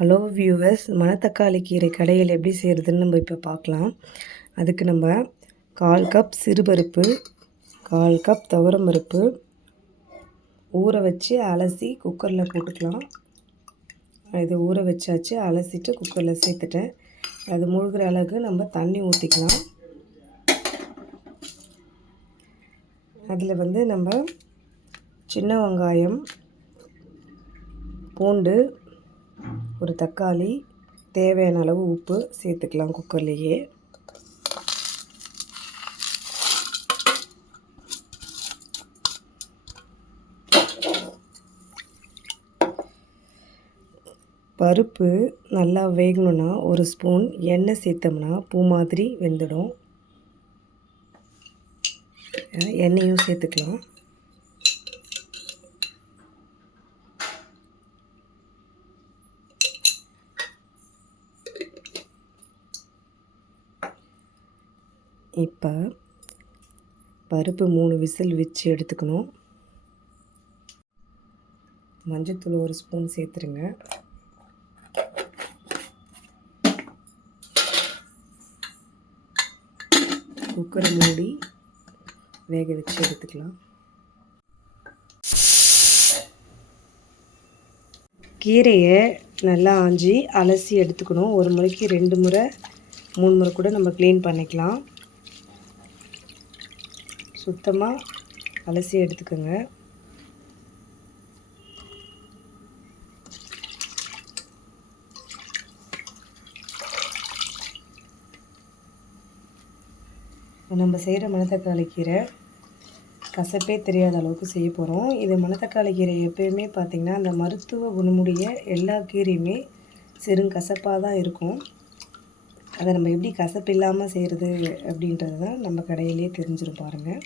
Hello viewers, மணத்தக்காளி கீரை கடையில் எப்படி செய்கிறதுன்னு நம்ம இப்போ பார்க்கலாம். அதுக்கு நம்ம 1/4 கப் சிறுபருப்பு, 1/4 கப் துவரம்பருப்பு ஊற வச்சு அலசி குக்கரில் போட்டுக்கலாம். இது ஊற வச்சாச்சு, அலசிட்டு குக்கரில் சேர்த்துட்டேன். அது முழுகிற அளவுக்கு நம்ம தண்ணி ஊற்றிக்கலாம். அதில் நம்ம சின்ன வெங்காயம், பூண்டு, ஒரு தக்காளி, தேவையான அளவு உப்பு சேர்த்துக்கலாம் குக்கர்லேயே. பருப்பு நல்லா வேகணும்னா ஒரு ஸ்பூன் எண்ணெய் சேர்த்தோம்னா பூ மாதிரி வெந்துடும். எண்ணெயும் சேர்த்துக்கலாம். இப்போ பருப்பு 3 விசில் வச்சு எடுத்துக்கணும். மஞ்சள்தூள் ஒரு ஸ்பூன் சேர்த்துருங்க. குக்கரை மூடி வேக வச்சு எடுத்துக்கலாம். கீரையை நல்லா ஆஞ்சி அலசி எடுத்துக்கணும். ஒரு முறைக்கு 2 முறை 3 முறை கூட நம்ம க்ளீன் பண்ணிக்கலாம். சுத்தமாக அலசி எடுத்துக்கோங்க. நம்ம செய்கிற மணத்தக்காளி கீரை கசப்பே தெரியாத அளவுக்கு செய்ய போகிறோம். இது மணத்தக்காளி கீரை எப்போயுமே பார்த்திங்கன்னா அந்த மருத்துவ குணமுடைய எல்லா கீரையுமே கசப்பாக தான் இருக்கும். அதை நம்ம எப்படி கசப்பு இல்லாமல் செய்கிறது அப்படின்றது தான் நம்ம கடையிலே தெரிஞ்சிடும் பாருங்கள்.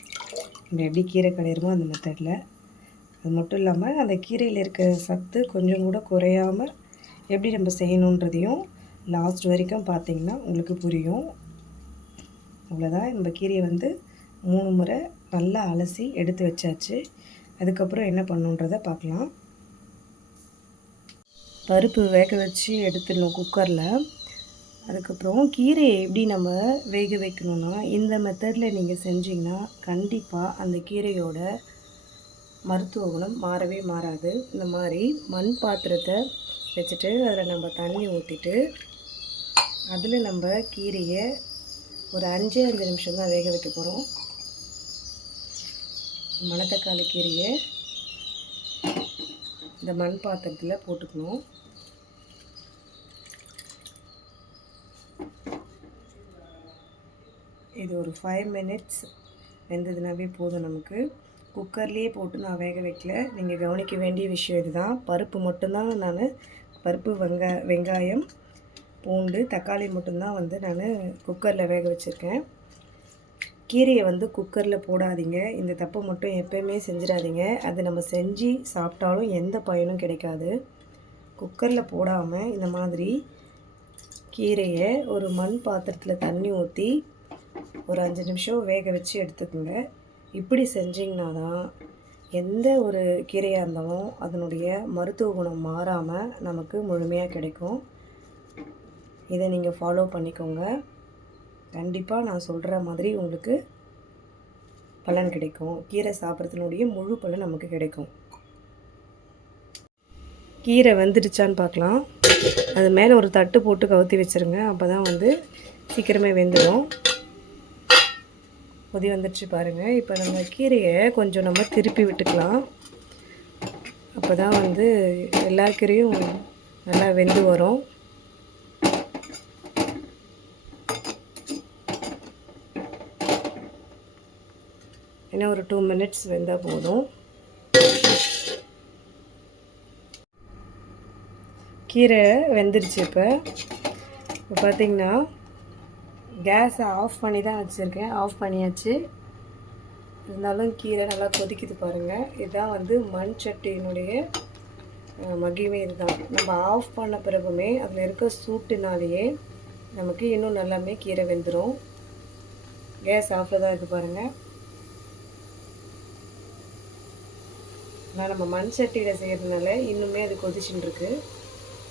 நம்ம எப்படி கீரை கடையிறோமோ அந்த மெத்தடில். அது மட்டும் இல்லாமல் அந்த கீரையில் இருக்க சத்து கொஞ்சம் கூட குறையாமல் எப்படி நம்ம செய்யணுன்றதையும் லாஸ்ட் வரைக்கும் பார்த்திங்கன்னா உங்களுக்கு புரியும். அவ்வளோதான். நம்ம கீரையை 3 முறை நல்லா அலசி எடுத்து வச்சாச்சு. அதுக்கப்புறம் என்ன பண்ணுன்றதை பார்க்கலாம். பருப்பு வேக வச்சு எடுத்துடணும் குக்கரில். அதுக்கப்புறம் கீரையை எப்படி நம்ம வேக வைக்கணுன்னா இந்த மெத்தடில் நீங்கள் செஞ்சிங்கன்னா கண்டிப்பாக அந்த கீரையோட மருத்துவ குணம் மாறவே மாறாது. இந்த மாதிரி மண் பாத்திரத்தை வச்சுட்டு அதில் நம்ம தண்ணி ஊற்றிட்டு அதில் நம்ம கீரையை ஒரு 5 நிமிஷம் தான் வேக வைக்க போகிறோம். மணத்தக்காளி கீரையை இந்த மண் பாத்திரத்தில் போட்டுக்கணும். இது ஒரு 5 மினிட்ஸ் வெந்ததுனாவே போதும் நமக்கு. குக்கர்லேயே போட்டு நான் வேக வைக்கல. நீங்கள் கவனிக்க வேண்டிய விஷயம் இதுதான். பருப்பு மட்டும்தான் நான் பருப்பு, வெங்காயம், பூண்டு, தக்காளி மட்டும்தான் நான் குக்கரில் வேக வச்சுருக்கேன். கீரையை குக்கரில் போடாதீங்க. இந்த தப்பை மட்டும் எப்போயுமே செஞ்சிடாதீங்க. அது நம்ம செஞ்சு சாப்பிட்டாலும் எந்த பயனும் கிடைக்காது. குக்கரில் போடாமல் இந்த மாதிரி கீரையை ஒரு மண் பாத்திரத்தில் தண்ணி ஊற்றி ஒரு 5 நிமிஷம் வேக வச்சு எடுத்துக்கோங்க. இப்படி செஞ்சிங்கன்னா தான் எந்த ஒரு கீரையாக இருந்தாலும் அதனுடைய மருத்துவ குணம் மாறாமல் நமக்கு முழுமையாக கிடைக்கும். இதை நீங்கள் ஃபாலோ பண்ணிக்கோங்க. கண்டிப்பாக நான் சொல்கிற மாதிரி உங்களுக்கு பலன் கிடைக்கும். கீரை சாப்பிட்றதுனுடைய முழு பலன் நமக்கு கிடைக்கும். கீரை வெந்துடுச்சான்னு பார்க்கலாம். அது மேலே ஒரு தட்டு போட்டு கவுத்தி வச்சுருங்க. அப்போ தான் சீக்கிரமே வெந்துடும். கொதி வந்துடுச்சு பாருங்கள். இப்போ நம்ம கீரையை கொஞ்சம் நம்ம திருப்பி விட்டுக்கலாம். அப்போ தான் எல்லா கீரையும் நல்லா வெந்து வரும். இன்னும் ஒரு 2 மினிட்ஸ் வெந்தால் போதும். கீரை வெந்துருச்சு. இப்போ பார்த்திங்கன்னா கேஸை ஆஃப் பண்ணி தான் வச்சுருக்கேன். ஆஃப் பண்ணியாச்சு. இருந்தாலும் கீரை நல்லா கொதிக்குது பாருங்கள். இதுதான் மண் சட்டியினுடைய மகிமை. இதுதான் நம்ம ஆஃப் பண்ண பிறகுமே அதில் இருக்க சூட்டுனாலேயே நமக்கு இன்னும் நல்லாமே கீரை வெந்துடும். கேஸ் ஆஃபில் தான் இருக்குது பாருங்கள். ஆனால் நம்ம மண் சட்டியில் செய்கிறதுனால இன்னுமே அது கொதிச்சுன்னு இருக்குது.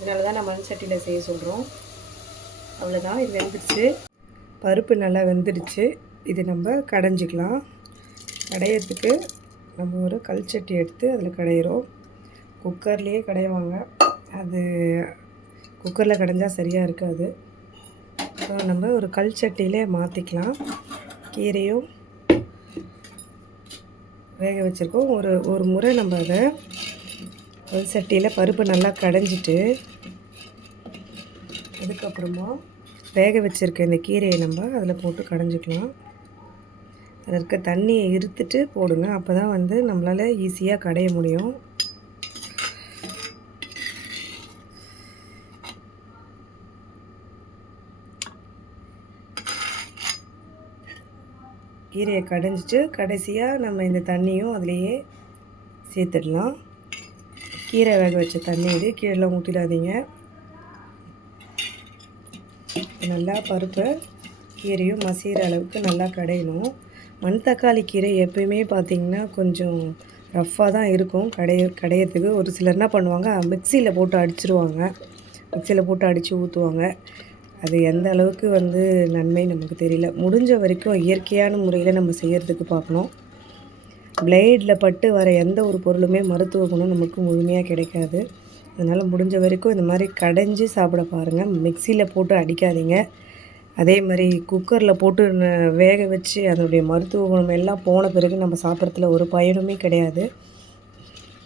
இதனால தான் நான் மண் சட்டியில் செய்ய சொல்கிறோம். அவ்வளோதான், இது வெந்துடுச்சு. பருப்பு நல்லா வெந்துடுச்சு. இது நம்ம கடைஞ்சிக்கலாம். கடையிறதுக்கு நம்ம ஒரு கல் சட்டி எடுத்து அதில் கடையிறோம். குக்கர்லேயே கடைவாங்க, அது குக்கரில் கடைஞ்சால் சரியாக இருக்காது. ஸோ நம்ம ஒரு கல் சட்டியிலே மாற்றிக்கலாம். கீரையும் வேக வச்சுருக்கோம். ஒரு முறை நம்ம அதை கல் சட்டியில் பருப்பு நல்லா கடைஞ்சிட்டு அதுக்கப்புறமா வேக வச்சுருக்க இந்த கீரையை நம்ம அதில் போட்டு கடைஞ்சிக்கலாம். அதில் இருக்க தண்ணியை இருத்துட்டு போடுங்க, அப்போ தான் வந்து நம்மளால் ஈஸியாக கடைய முடியும். கீரையை கடைஞ்சிட்டு கடைசியாக நம்ம இந்த தண்ணியும் அதிலையே சேர்த்துடலாம். கீரை வேக வச்ச தண்ணி இது, கீழே ஊற்றிடாதீங்க. நல்லா பருப்பை கீரையும் மசிகிற அளவுக்கு நல்லா கடையணும். மண் தக்காளி கீரை எப்பயுமே பார்த்திங்கன்னா கொஞ்சம் ரஃப்பாக தான் இருக்கும் கடையிறதுக்கு. ஒரு சிலர் என்ன பண்ணுவாங்க, மிக்சியில் போட்டு அடிச்சிருவாங்க. மிக்சியில் போட்டு அடித்து ஊற்றுவாங்க. அது எந்த அளவுக்கு வந்து நன்மை நமக்கு தெரியல. முடிஞ்ச வரைக்கும் இயற்கையான முறையில் நம்ம செய்கிறதுக்கு பார்க்கணும். பிளேடில் பட்டு வர எந்த ஒரு பொருளுமே மருத்துவ குணம் நமக்கு முழுமையாக கிடைக்காது. அதனால் முடிஞ்ச வரைக்கும் இந்த மாதிரி கடைஞ்சி சாப்பிட பாருங்கள். மிக்சியில் போட்டு அடிக்காதீங்க. அதே மாதிரி குக்கரில் போட்டு வேக வச்சு அதனுடைய மருத்துவ குணம் எல்லாம் போன பிறகு நம்ம சாப்பிட்றதுல ஒரு பயனுமே கிடையாது.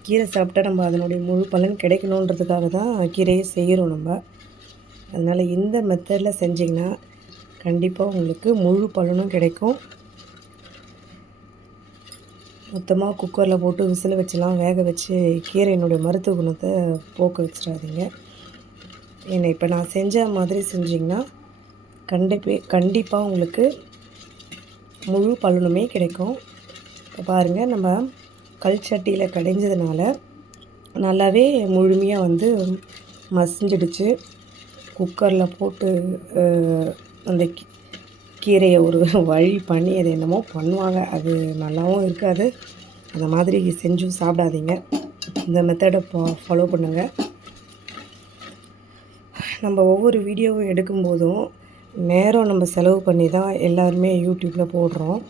கீரை சாப்பிட்டா நம்ம அதனுடைய முழு பலன் கிடைக்கணுன்றதுக்காக தான் கீரையை செய்கிறோம் நம்ம. அதனால் இந்த மெத்தடில் செஞ்சிங்கன்னா கண்டிப்பாக உங்களுக்கு முழு பலனும் கிடைக்கும். மொத்தமாக குக்கரில் போட்டு விசில் வச்செல்லாம் வேக வச்சு கீரையினுடைய மருத்துவ குணத்தை போக்க வச்சிடாதீங்க. ஏன்னா இப்போ நான் செஞ்ச மாதிரி செஞ்சிங்கன்னா கண்டிப்பாக உங்களுக்கு முழு பலனுமே கிடைக்கும். இப்போ பாருங்கள், நம்ம கல் சட்டியில் கடைஞ்சதுனால நல்லாவே முழுமையாக வந்து மசிஞ்சிடுச்சு. குக்கரில் போட்டு அந்த கீரையை ஒரு வழி பண்ணி அது என்னமோ பண்ணுவாங்க, அது நல்லாவும் இருக்காது. அந்த மாதிரி செஞ்சும் சாப்பிடாதீங்க. இந்த மெத்தடை ஃபாலோ பண்ணுங்கள். நம்ம ஒவ்வொரு வீடியோவும் எடுக்கும்போதும் நேரம் நம்ம செலவு பண்ணி தான் எல்லாருமே யூடியூப்பில் போடுறோம்.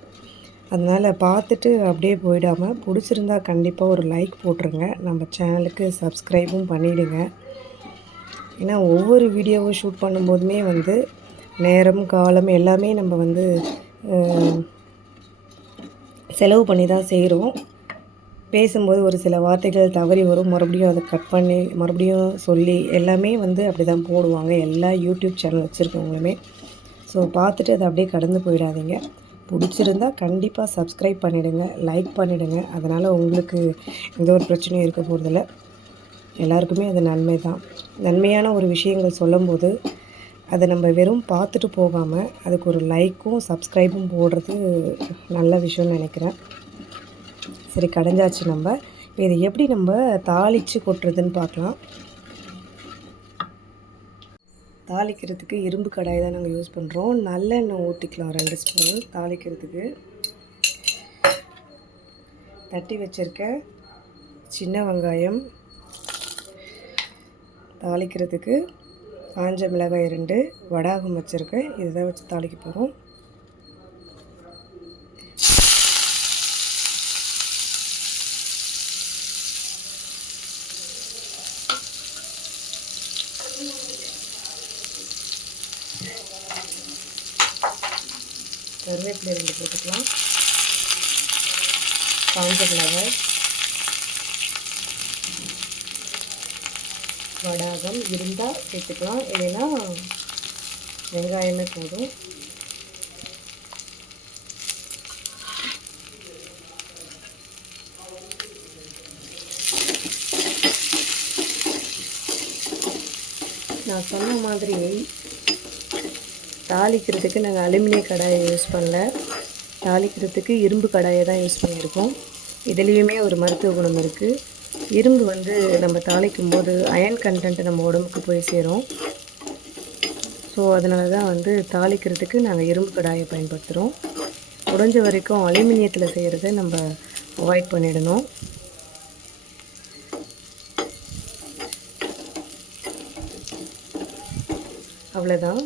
அதனால் பார்த்துட்டு அப்படியே போயிடாமல் பிடிச்சிருந்தா கண்டிப்பாக ஒரு லைக் போட்டுருங்க. நம்ம சேனலுக்கு சப்ஸ்கிரைபும் பண்ணிவிடுங்க. ஏன்னா ஒவ்வொரு வீடியோவும் ஷூட் பண்ணும்போதுமே வந்து நேரம் காலம் எல்லாமே நம்ம வந்து செலவு பண்ணி தான் செய்கிறோம். பேசும்போது ஒரு சில வார்த்தைகள் தவறி வரும், மறுபடியும் அதை கட் பண்ணி மறுபடியும் சொல்லி எல்லாமே வந்து அப்படி தான் போடுவாங்க எல்லா யூடியூப் சேனல் வச்சுருக்கவங்களுமே. ஸோ பார்த்துட்டு அதை அப்படியே கடந்து போயிடாதீங்க. பிடிச்சிருந்தால் கண்டிப்பாக சப்ஸ்கிரைப் பண்ணிவிடுங்க, லைக் பண்ணிவிடுங்க. அதனால் உங்களுக்கு எந்த ஒரு பிரச்சனையும் இருக்க போகிறதில்ல. எல்லாருக்குமே அது நன்மை தான். நன்மையான ஒரு விஷயங்கள் சொல்லும்போது அதை நம்ம வெறும் பார்த்துட்டு போகாமல் அதுக்கு ஒரு லைக்கும் சப்ஸ்கிரைபும் போடுறது நல்ல விஷயம்னு நினைக்கிறேன். சரி, கடைஞ்சாச்சு. நம்ம இதை எப்படி நம்ம தாளித்து கொட்டுறதுன்னு பார்க்கலாம். தாளிக்கிறதுக்கு இரும்பு கடாய் தான் நாங்கள் யூஸ் பண்ணுறோம். நல்லெண்ணெய் ஊற்றிக்கலாம் 2 ஸ்பூன் தாளிக்கிறதுக்கு. தட்டி வச்சுருக்க சின்ன வெங்காயம், தாளிக்கிறதுக்கு காஞ்ச மிளகாய் 2, வடாகம் வச்சுருக்கேன். இதுதான் வச்சு தாளிக்க போகிறோம். கருவேப்பிலை 2 போட்டுக்கலாம். காஞ்ச மிளகாய், வடாகம் இருந்தால் சேர்த்துக்கலாம், இல்லைன்னா வெங்காயமே போதும். நான் சொன்ன மாதிரி தாளிக்கிறதுக்கு நாங்கள் அலுமினிய கடாயை யூஸ் பண்ணல, தாளிக்கிறதுக்கு இரும்பு கடாயை தான் யூஸ் பண்ணியிருக்கோம். இதுலேயுமே ஒரு மருத்துவ குணம் இருக்குது. இரும்பு வந்து நம்ம தாளிக்கும் போது அயன் கண்டென்ட் நம்ம உடம்புக்கு போய் சேரும். ஸோ அதனால தான் வந்து தாளிக்கிறதுக்கு நாங்கள் இரும்பு கடாயை பயன்படுத்துகிறோம். முடிஞ்ச வரைக்கும் அலுமினியத்தில் செய்கிறத நம்ம அவாய்ட் பண்ணிடணும். அவ்வளோதான்,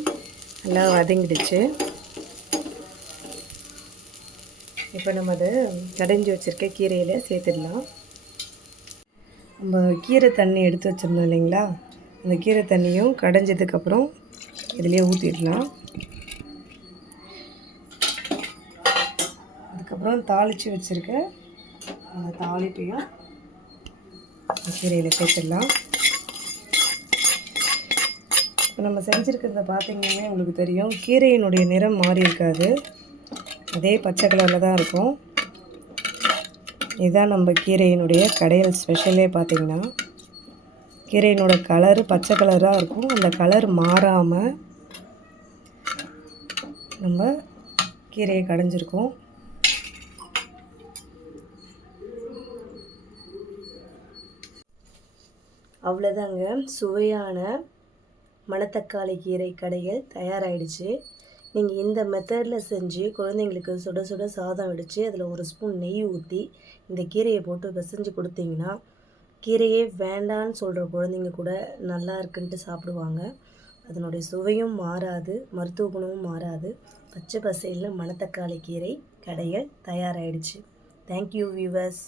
நல்லா வதங்கிடுச்சு. இப்போ நம்ம அதை கடைஞ்சி வச்சுருக்க கீரையில் சேர்த்துடலாம். நம்ம கீரை தண்ணி எடுத்து வச்சுருந்தோம் இல்லைங்களா, அந்த கீரை தண்ணியும் கடைஞ்சதுக்கப்புறம் இதிலே ஊற்றிடலாம். அதுக்கப்புறம் தாளித்து வச்சுருக்க அந்த தாளிப்பையும் கீரையில் சேர்த்துடலாம். இப்போ நம்ம செஞ்சுருக்கிறத பார்த்திங்கன்னா உங்களுக்கு தெரியும், கீரையினுடைய நிறம் மாறி இருக்காது, அதே பச்சை கலரில் தான் இருக்கும். இதுதான் நம்ம கீரையினுடைய கடையல் ஸ்பெஷலே. பார்த்திங்கன்னா கீரையினோட கலரு பச்சை கலராக இருக்கும். அந்த கலர் மாறாமல் நம்ம கீரையை கடைஞ்சிருக்கோம். அவ்வளோதாங்க, சுவையான மணத்தக்காளி கீரை கடையல் தயாராகிடுச்சு. நீங்கள் இந்த மெத்தடில் செஞ்சு குழந்தைங்களுக்கு சுட சுட சாதம் வடித்து அதில் ஒரு ஸ்பூன் நெய் ஊற்றி இந்த கீரையை போட்டு பிசைஞ்சு கொடுத்தீங்கன்னா கீரையே வேண்டான்னு சொல்கிற குழந்தைங்க கூட நல்லா இருக்குன்ட்டு சாப்பிடுவாங்க. அதனுடைய சுவையும் மாறாது, மருத்துவ குணமும் மாறாது. பச்சை பசையில் மணத்தக்காளி கீரை கடையல் தயாராகிடுச்சு. Thank you viewers.